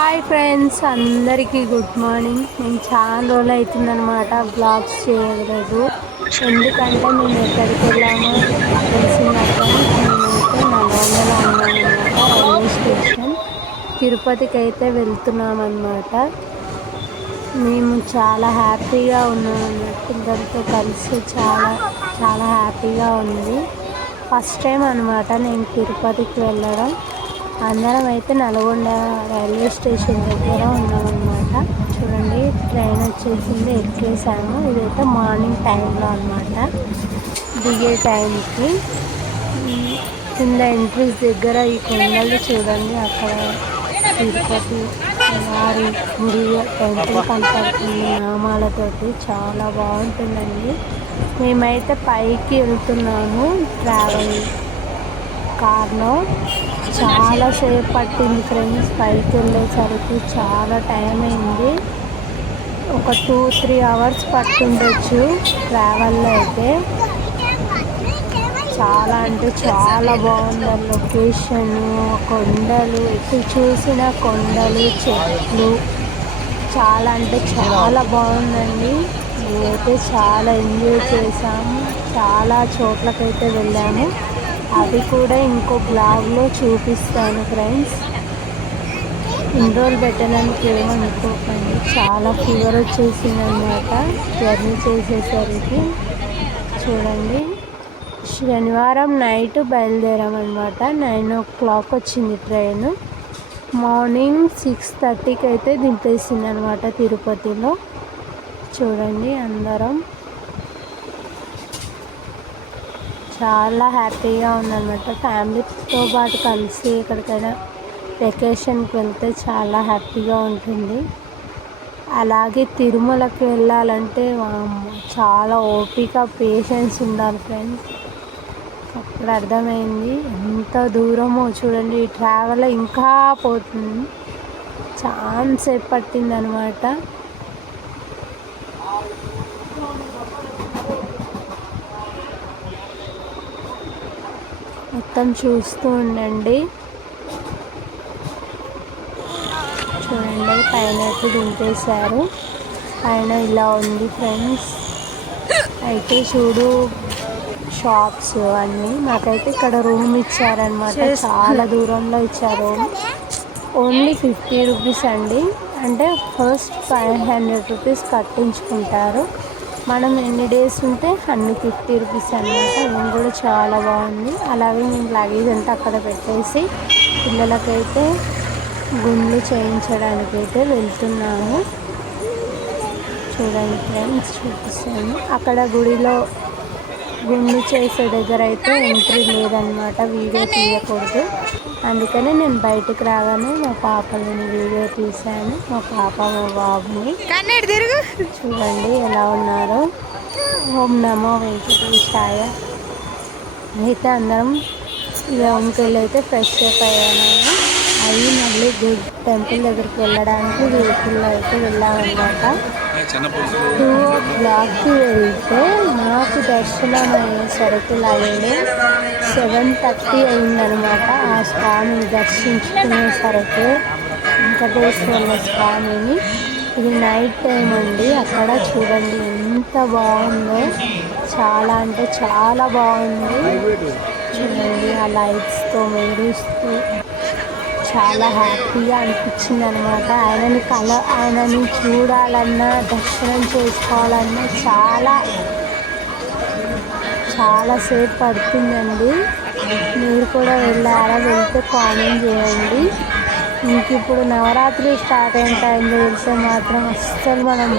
Hi friends, అందరికీ good morning. నేను చాలా రోజులు అవుతుందన్నమాట బ్లాగ్స్ చేయలేదు. ఎందుకంటే మేము ఎక్కడికి వెళ్ళామో తెలిసిందా ఫ్రెండ్స్? మేమైతే నల్గొండలో ఉన్నామన్నమాట. రైల్వే స్టేషన్ తిరుపతికి అయితే వెళ్తున్నామన్నమాట. మేము చాలా హ్యాపీగా ఉన్నామన్నమాట. పిల్లలతో కలిసి చాలా చాలా హ్యాపీగా ఉంది. ఫస్ట్ టైం అనమాట నేను తిరుపతికి వెళ్ళడం. అందరం అయితే నల్గొండ రైల్వే స్టేషన్ దగ్గర ఉన్నామన్నమాట. చూడండి, ట్రైన్ వచ్చేసింది, ఎక్కేసాము. ఇదైతే మార్నింగ్ టైంలో అనమాట, దిగే టైంకి. కింద ఎంట్రీస్ దగ్గర ఈ కొండలు చూడండి, అక్కడ తిరుపతి వారి గుడి టెంపుల్ కనపడుతుంది నామాలతోటి. చాలా బాగుంటుందండి. మేమైతే పైకి వెళ్తున్నాము ట్రావెల్ కార్లో. చాలాసేపు పట్టింది ఫ్రెండ్స్, పైకి వెళ్ళేసరికి చాలా టైం అయింది. ఒక 2-3 అవర్స్ పట్టుండొచ్చు ట్రావెల్లో అయితే. చాలా అంటే చాలా బాగుంది లొకేషన్. కొండలు, ఎటు చూసిన కొండలు, చెట్లు, చాలా అంటే చాలా బాగుందండి. మేమైతే చాలా ఎంజాయ్ చేసాము. చాలా చోట్లకైతే వెళ్ళాము. అది కూడా ఇంకో బ్లాగ్లో చూపిస్తాను ఫ్రెండ్స్. ఇన్ని రోజులు పెట్టడానికి ఏమనుకోకండి. చాలా ఫీవర్ వచ్చేసింది అన్నమాట జర్నీ చేసేసరికి. చూడండి, శనివారం నైట్ బయలుదేరామన్నమాట. 9 o'clock వచ్చింది ట్రైన్. మార్నింగ్ 6:30కి అయితే దింపేసింది అనమాట తిరుపతిలో. చూడండి, అందరం చాలా హ్యాపీగా ఉందన్నమాట. ఫ్యామిలీతో పాటు కలిసి ఎక్కడికైనా వెకేషన్కి వెళ్తే చాలా హ్యాపీగా ఉంటుంది. అలాగే తిరుమలకి వెళ్ళాలంటే చాలా ఓపిక, పేషెన్స్ ఉండాలి ఫ్రెండ్స్. అప్పుడు అర్థమైంది ఎంత దూరమో. చూడండి, ఈ ట్రావెల్ ఇంకా పోతుంది, చాలా సేపు పట్టింది అనమాట. మొత్తం చూస్తూ ఉండండి. చూడండి, పైన అయితే దింపేశారు. పైన ఇలా ఉంది ఫ్రెండ్స్. అయితే చూడు, షాప్స్ అన్నీ. మాకైతే ఇక్కడ రూమ్ ఇచ్చారనమాట, చాలా దూరంలో ఇచ్చారు. ఓన్లీ 50 రూపీస్ అండి. అంటే ఫస్ట్ 500 రూపీస్ కట్టించుకుంటారు. మనం ఎన్ని డేస్ ఉంటే అన్ని 50 రూపీస్ అనమాట. రూమ్ కూడా చాలా బాగుంది. అలాగే మేము లగేజ్ అంతా అక్కడ పెట్టేసి పిల్లలకైతే గుండ్లు చేయించడానికైతే వెళ్తున్నాము. చూడండి ఫ్రెండ్స్, చూపిస్తాను. అక్కడ గుడిలో గుండు చేసే దగ్గర అయితే ఎంట్రీ లేదనమాట, వీడియో తీయకూడదు. అందుకని నేను బయటకు రాగానే మా పాపని వీడియో తీశాను. మా పాప మా బాబుని. చూడండి ఎలా ఉన్నారో. ఓం నమో వెంకటేశాయ. అయితే అందరం రూమ్కి వెళ్ళి అయితే ఫ్రెష్ అప్ అయ్యాను. అవి మళ్ళీ గుడ్ టెంపుల్ దగ్గరికి వెళ్ళడానికి వెహికల్లో అయితే వెళ్ళామన్నమాట. 2 o'clockకి వెళ్తే నాకు దర్శనం అయ్యేసరికి లైన్ 7:30 అయిందనమాట. ఆ స్వామిని దర్శించుకునేసరికి, వెంకటేశ్వర స్వామిని. ఇది నైట్ టైం అండి. అక్కడ చూడండి ఎంత బాగుందో, చాలా అంటే చాలా బాగుంది. చూడండి, ఆ లైట్స్తో మెరుస్తూ చాలా హ్యాపీగా అనిపించింది అనమాట. ఆయనని చూడాలన్నా, దర్శనం చేసుకోవాలన్నా చాలాసేపు పడుతుందండి. మీరు కూడా వెళ్ళారా? వెళ్తే కామెంట్ చేయండి. ఇంక ఇప్పుడు నవరాత్రి స్టార్ట్ అయిన టైంలో వెళ్తే మాత్రం అస్సలు మనం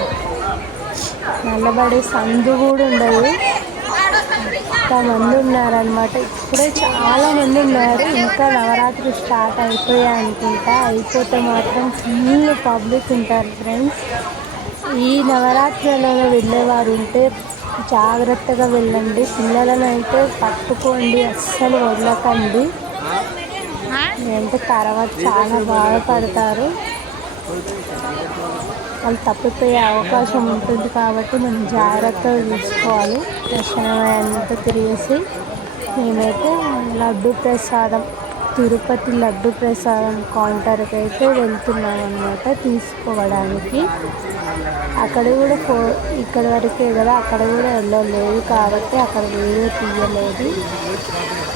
నిలబడే సందు కూడా ఉండదు. ఎంతమంది ఉన్నారనమాట. ఇప్పుడే చాలామంది ఉన్నారు. ఇంకా నవరాత్రి స్టార్ట్ అయిపోయాయి అనుకుంటా. అయిపోతే మాత్రం ఫుల్ పబ్లిక్ ఉంటారు ఫ్రెండ్స్. ఈ నవరాత్రులలో వెళ్ళేవారు ఉంటే జాగ్రత్తగా వెళ్ళండి. పిల్లలను అయితే పట్టుకోండి, అస్సలు వదలకండి. అంటే తర్వాత చాలా బాధపడతారు. వాళ్ళు తప్పిపోయే అవకాశం ఉంటుంది కాబట్టి మనం జాగ్రత్తగా చూసుకోవాలి. దర్శనం అంతా తిరిగేసి మేమైతే లడ్డు ప్రసాదం తిరుపతి లడ్డు ప్రసాదం కౌంటర్కి అయితే వెళ్తున్నాం అన్నమాట తీసుకోవడానికి. అక్కడ కూడా ఇక్కడ వరకే కదా, అక్కడ కూడా వెళ్ళలేదు కాబట్టి అక్కడ వీడియో తీయలేదు.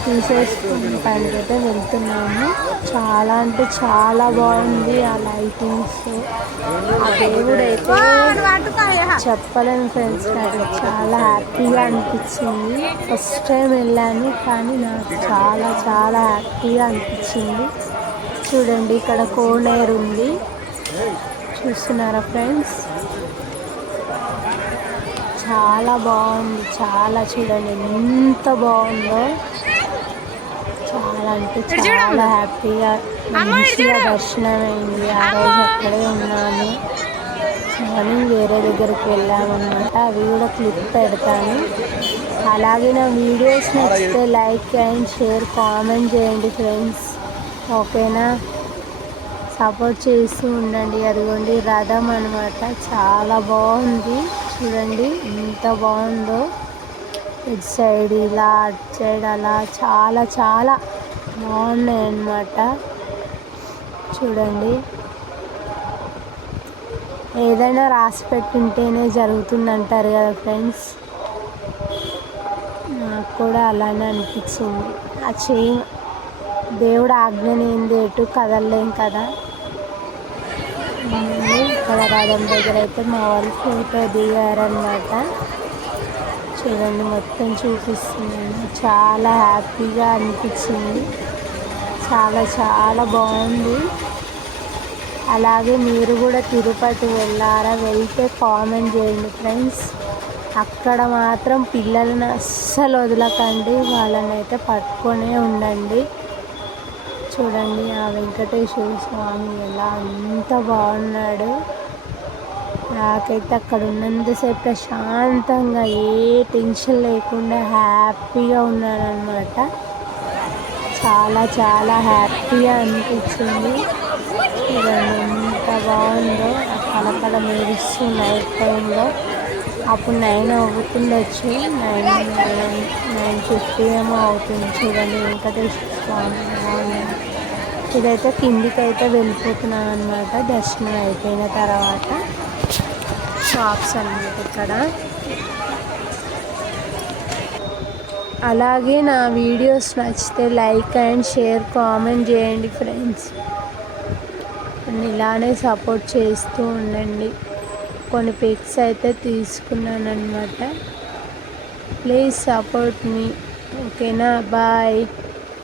తీసేసుకుంటానికి అయితే వెళ్తున్నాము. చాలా అంటే చాలా బాగుంది ఆ లైటింగ్స్. ఆ దేవుడు అయితే చెప్పలేను ఫ్రెండ్స్, నాకు చాలా హ్యాపీగా అనిపించింది. ఫస్ట్ టైం వెళ్ళాను కానీ నాకు చాలా చాలా హ్యాపీగా అనిపించింది. చూడండి ఇక్కడ కోనేరు ఉంది, చూస్తున్నారా ఫ్రెండ్స్? చాలా బాగుంది, చాలా చూడండి ఎంత బాగుందో. చాలా అంటే చాలా హ్యాపీగా మంచిగా దర్శనం అయింది. ఆ రోజు అక్కడే ఉన్నాము. మార్నింగ్ వేరే దగ్గరికి వెళ్ళామన్నమాట. అవి కూడా క్లిప్ పెడతాను. అలాగే నా వీడియోస్ నచ్చితే లైక్ అండ్ షేర్ కామెంట్ చేయండి ఫ్రెండ్స్, ఓకేనా? సపోర్ట్ చేస్తూ ఉండండి. అదిగోండి రథం అనమాట, చాలా బాగుంది. చూడండి ఎంత బాగుందో. ఇటు సైడ్ ఇలా, అటు సైడ్ అలా చాలా చాలా బాగున్నాయి అన్నమాట. చూడండి ఏదైనా రాసి పెట్టుంటేనే జరుగుతుంది అంటారు కదా ఫ్రెండ్స్, నాకు కూడా అలానే అనిపించింది. ఆ దేవుడు ఆజ్ఞని ఏంది ఎటు కదలలేం కదా. ఇక్కడ రథం దగ్గర అయితే మా వాళ్ళు ఫోటో దిగారనమాట. చూడండి మొత్తం చూపిస్తున్నాను. చాలా హ్యాపీగా అనిపించింది, చాలా చాలా బాగుంది. అలాగే మీరు కూడా తిరుపతి వెళ్ళారా? వెళ్తే కామెంట్ చేయండి ఫ్రెండ్స్. అక్కడ మాత్రం పిల్లలను అస్సలు వదలకండి, వాళ్ళని అయితే పట్టుకొనే ఉండండి. చూడండి ఆ వెంకటేశ్వర స్వామి ఎలా అంత బాగున్నాడు. నాకైతే అక్కడ ఉన్నంతసేపు ప్రశాంతంగా ఏ టెన్షన్ లేకుండా హ్యాపీగా ఉన్నాను అనమాట. చాలా చాలా హ్యాపీగా అనిపించింది. చూడండి ఎంత బాగుందో. కలకల మెరుస్తూ నైట్ టైంలో. అప్పుడు 9 అవుతుండొచ్చు, 9:50 ఏమో అవుతుంది. చూడండి వెంకటేశ్వర స్వామి బాగున్నాడు. ఇదైతే కిందికి అయితే వెళ్ళిపోతున్నాను అనమాట దర్శనం అయిపోయిన తర్వాత. షాప్స్ అన్నమాట ఇక్కడ. అలాగే నా వీడియోస్ నచ్చితే లైక్ అండ్ షేర్ కామెంట్ చేయండి ఫ్రెండ్స్. ఇలానే సపోర్ట్ చేస్తూ ఉండండి. కొన్ని పిక్స్ అయితే తీసుకున్నాను అనమాట. ప్లీజ్ సపోర్ట్ మీ, ఓకేనా? బాయ్.